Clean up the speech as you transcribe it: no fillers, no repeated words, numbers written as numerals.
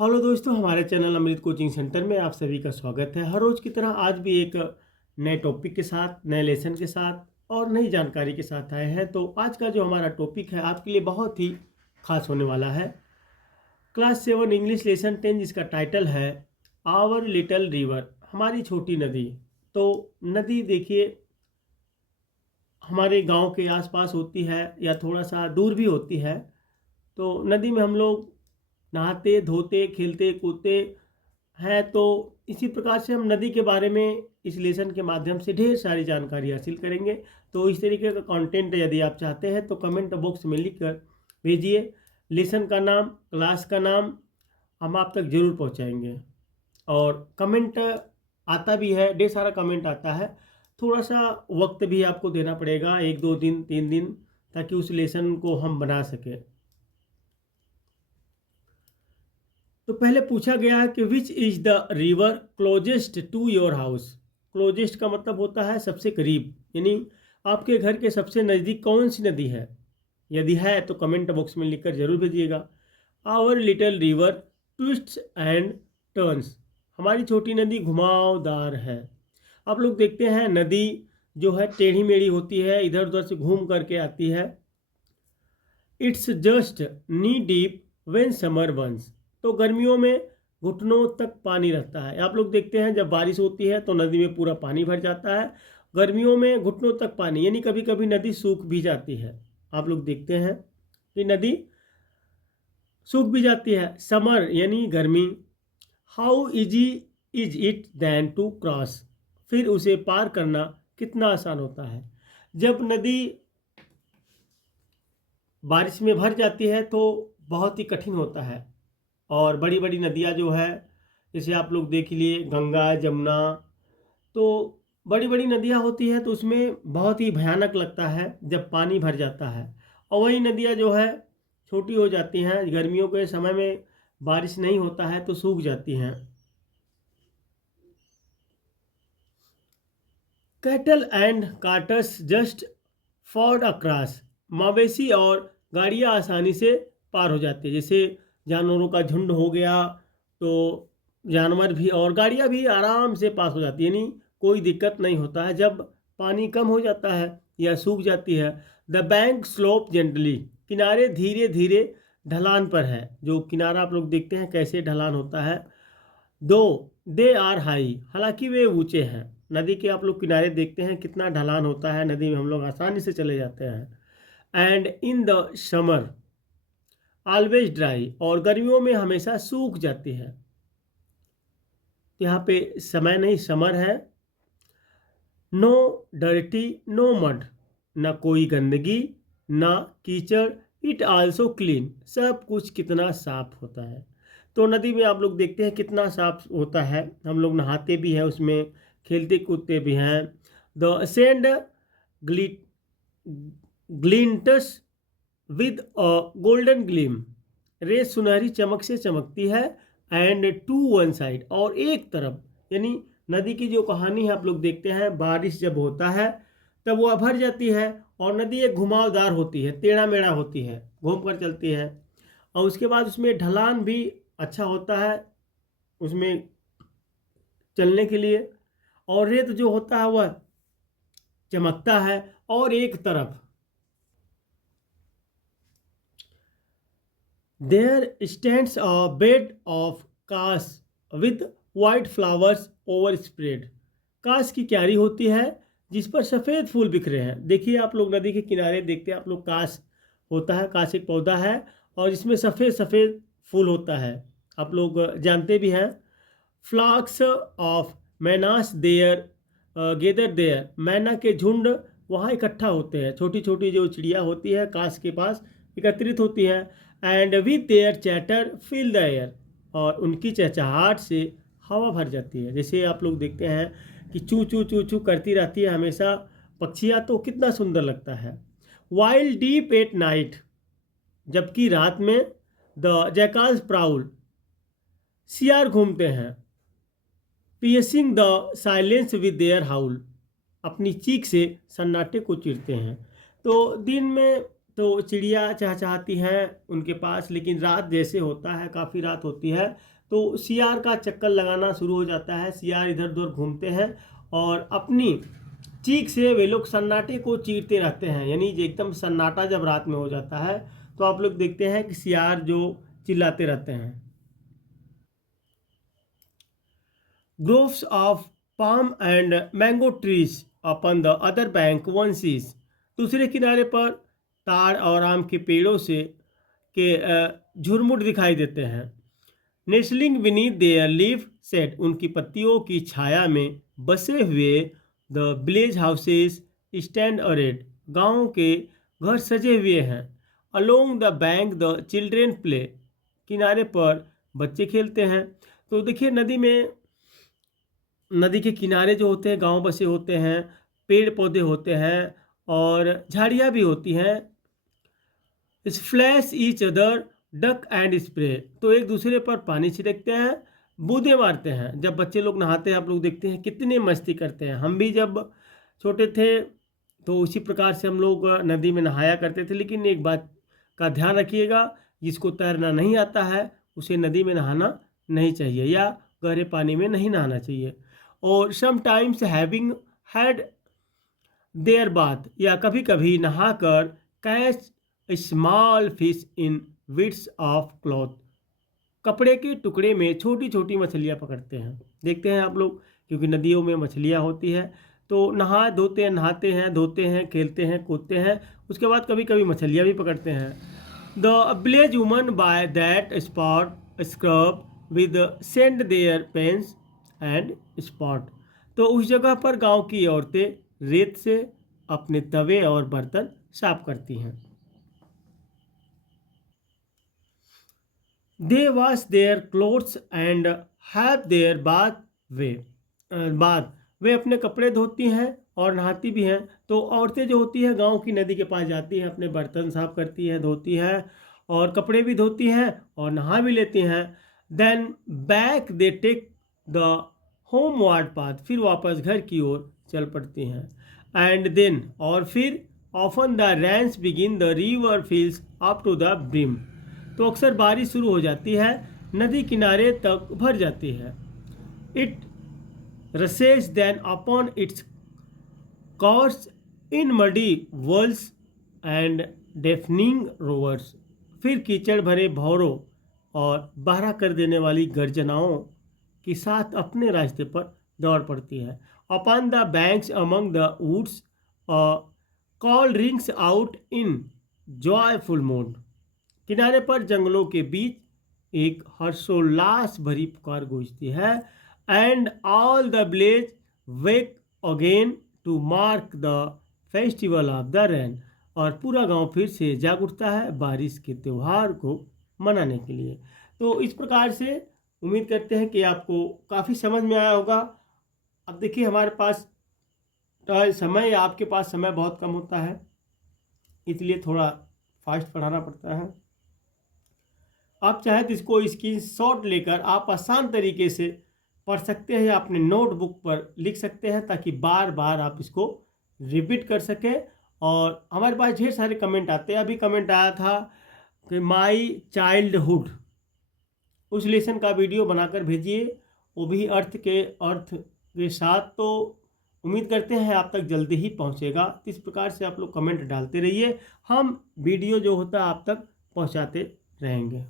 Hello दोस्तों, हमारे channel अमृत coaching centre में आप सभी का स्वागत है। हर रोज़ की तरह आज भी एक नए टॉपिक के साथ, नए लेसन के साथ और नई जानकारी के साथ आए हैं। तो आज का जो हमारा टॉपिक है आपके लिए बहुत ही खास होने वाला है। क्लास 7 इंग्लिश लेसन 10 जिसका टाइटल है आवर लिटिल रिवर, हमारी छोटी नदी। तो नदी देखिए हमारे गांव के आसपास होती है या थोड़ा सा दूर भी होती है। तो नदी में हम लोग नहाते धोते खेलते कूदते हैं। तो इसी प्रकार से हम नदी के बारे में इस लेसन के माध्यम से ढेर सारी जानकारी हासिल करेंगे। तो इस तरीके का कंटेंट यदि आप चाहते हैं तो कमेंट बॉक्स में लिख कर भेजिए। लेसन का नाम, क्लास का नाम हम आप तक ज़रूर पहुंचाएंगे। और कमेंट आता भी है, ढेर सारा कमेंट आता है। थोड़ा सा वक्त भी आपको देना पड़ेगा, 1-2 दिन 3 दिन, ताकि उस लेसन को हम बना सकें। तो पहले पूछा गया है कि which is the river closest to your house. Closest का मतलब होता है सबसे करीब, यानी आपके घर के सबसे नज़दीक कौन सी नदी है। यदि है तो कमेंट बॉक्स में लिखकर जरूर भेजिएगा। Our little river twists and turns, हमारी छोटी नदी घुमावदार है। आप लोग देखते हैं नदी जो है टेढ़ी मेढ़ी होती है, इधर उधर से घूम करके आती है। It's just knee deep when summer wanes, तो गर्मियों में घुटनों तक पानी रहता है। आप लोग देखते हैं जब बारिश होती है तो नदी में पूरा पानी भर जाता है, गर्मियों में घुटनों तक पानी, यानी कभी कभी नदी सूख भी जाती है। आप लोग देखते हैं कि नदी सूख भी जाती है। समर यानी गर्मी। How easy is it then to cross, फिर उसे पार करना कितना आसान होता है। जब नदी बारिश में भर जाती है तो बहुत ही कठिन होता है। और बड़ी बड़ी नदियाँ जो है, जैसे आप लोग देख लिए गंगा जमुना, तो बड़ी बड़ी नदियाँ होती है तो उसमें बहुत ही भयानक लगता है जब पानी भर जाता है। और वही नदियाँ जो है छोटी हो जाती हैं, गर्मियों के समय में बारिश नहीं होता है तो सूख जाती हैं। Cattle and carts just ford across, मवेशी और गाड़ियाँ आसानी से पार हो जाती है। जैसे जानवरों का झुंड हो गया तो जानवर भी और गाड़ियाँ भी आराम से पास हो जाती है, यानी कोई दिक्कत नहीं होता है जब पानी कम हो जाता है या सूख जाती है। द बैंक स्लोप जेंटली, किनारे धीरे धीरे ढलान पर है। जो किनारा आप लोग देखते हैं कैसे ढलान होता है। दो दे आर हाई, हालांकि वे ऊंचे हैं। नदी के आप लोग किनारे देखते हैं कितना ढलान होता है, नदी में हम लोग आसानी से चले जाते हैं। And in the summer always dry, और गर्मियों में हमेशा सूख जाती है। यहाँ पे समय नहीं समर है। नो डर्टी नो मड, ना कोई गंदगी ना कीचड़। इट आल्सो क्लीन, सब कुछ कितना साफ होता है। तो नदी में आप लोग देखते हैं कितना साफ होता है, हम लोग नहाते भी हैं उसमें, खेलते कूदते भी हैं। The sand glit glints with a golden gleam, रेत सुनहरी चमक से चमकती है। एंड टू वन साइड, और एक तरफ, यानी नदी की जो कहानी है आप लोग देखते हैं, बारिश जब होता है तब वह भर जाती है और नदी एक घुमावदार होती है, टेढ़ा मेढ़ा होती है, घूम कर चलती है। और उसके बाद उसमें ढलान भी अच्छा होता है उसमें चलने के लिए। और रेत जो होता है वह चमकता है। और एक तरफ there stands a bed of kaas with white flowers over spread, कास की क्यारी होती है जिस पर सफ़ेद फूल बिखरे हैं। देखिए आप लोग नदी के किनारे देखते हैं आप लोग, कास होता है, कास एक पौधा है और इसमें सफ़ेद सफ़ेद फूल होता है, आप लोग जानते भी हैं। फ्लॉक्स ऑफ मैनास देयर गेदर देयर, मैना के झुंड वहाँ इकट्ठा होते हैं, छोटी छोटी जो चिड़िया होती है कास के पास एकत्रित होती हैं। And with their chatter fill the air, और उनकी चहचहाहट से हवा भर जाती है। जैसे आप लोग देखते हैं कि चू चू चू चू करती रहती है हमेशा पक्षियाँ, तो कितना सुंदर लगता है। वाइल्ड डीप एट नाइट, जबकि रात में द जैकाल्स प्राउल, सियार घूमते हैं। पियसिंग द साइलेंस विद देयर हाउल, अपनी चीख से सन्नाटे को चीरते हैं। तो दिन में तो चिड़िया चहचहाती हैं उनके पास, लेकिन रात जैसे होता है, काफ़ी रात होती है, तो सियार का चक्कर लगाना शुरू हो जाता है। सियार इधर उधर घूमते हैं और अपनी चीख से वे लोग सन्नाटे को चीरते रहते हैं। यानी जो एकदम सन्नाटा जब रात में हो जाता है तो आप लोग देखते हैं कि सियार जो चिल्लाते रहते हैं। Groves of palm and mango trees upon the other bank one sees। दूसरे किनारे पर ताड़ और आम के पेड़ों से के झुरमुट दिखाई देते हैं। नेस्लिंग विनीथ देयर लीफ सेट, उनकी पत्तियों की छाया में बसे हुए the village houses stand arid, गाँव के घर सजे हुए हैं। Along the bank the children play, किनारे पर बच्चे खेलते हैं। तो देखिए नदी के किनारे जो होते हैं गांव बसे होते हैं, पेड़ पौधे होते हैं और झाड़ियाँ भी होती हैं। Splash each other duck and spray, तो एक दूसरे पर पानी छिड़कते हैं, बूंदे मारते हैं। जब बच्चे लोग नहाते हैं आप लोग देखते हैं कितने मस्ती करते हैं। हम भी जब छोटे थे तो उसी प्रकार से हम लोग नदी में नहाया करते थे। लेकिन एक बात का ध्यान रखिएगा, जिसको तैरना नहीं आता है उसे नदी में नहाना नहीं चाहिए या गहरे पानी में नहीं नहाना चाहिए। और sometimes having had there bath, या कभी कभी नहाकर catch small fish in bits of cloth, कपड़े के टुकड़े में छोटी छोटी मछलियाँ पकड़ते हैं। देखते हैं आप लोग, क्योंकि नदियों में मछलियाँ होती है तो नहा धोते हैं, नहाते हैं, धोते हैं, खेलते हैं, कूदते हैं, उसके बाद कभी कभी मछलियाँ भी पकड़ते हैं। The village women by that spot scrub with sand their pans and spot, तो उस जगह पर गांव की औरतें रेत से अपने तवे और बर्तन साफ करती हैं। They wash their clothes and have their bath, वे अपने कपड़े धोती हैं और नहाती भी हैं। तो औरतें जो होती हैं गांव की नदी के पास जाती हैं, अपने बर्तन साफ करती हैं, धोती हैं और कपड़े भी धोती हैं और नहा भी लेती हैं। Then back they take the homeward path, फिर वापस घर की ओर चल पड़ती हैं। एंड देन, और फिर often the rains begin the river fills up to the brim, तो अक्सर बारिश शुरू हो जाती है, नदी किनारे तक भर जाती है। It rushes then upon its course in muddy whirls and deafening roars, फिर कीचड़ भरे भौरों और बहरा कर देने वाली गर्जनाओं के साथ अपने रास्ते पर दौड़ पड़ती है। Upon the banks among the woods a call rings out in joyful mood, किनारे पर जंगलों के बीच एक हर्षोल्लास भरी पुकार गूंजती है। And all the village wake again to mark the festival of the rain, और पूरा गांव फिर से जाग उठता है बारिश के त्यौहार को मनाने के लिए। तो इस प्रकार से उम्मीद करते हैं कि आपको काफ़ी समझ में आया होगा। अब देखिए हमारे पास समय, आपके पास समय बहुत कम होता है, इसलिए थोड़ा फास्ट पढ़ाना पड़ता है। आप चाहे तो इसको स्क्रीनशॉट लेकर आप आसान तरीके से पढ़ सकते हैं या अपने नोटबुक पर लिख सकते हैं, ताकि बार बार आप इसको रिपीट कर सकें। और हमारे पास ढेर सारे कमेंट आते हैं। अभी कमेंट आया था कि माई चाइल्डहुड, उस लेसन का वीडियो बनाकर भेजिए, वो भी अर्थ के साथ। तो उम्मीद करते हैं आप तक जल्दी ही पहुंचेगा। इस प्रकार से आप लोग कमेंट डालते रहिए, हम वीडियो जो होता है आप तक पहुंचाते रहेंगे।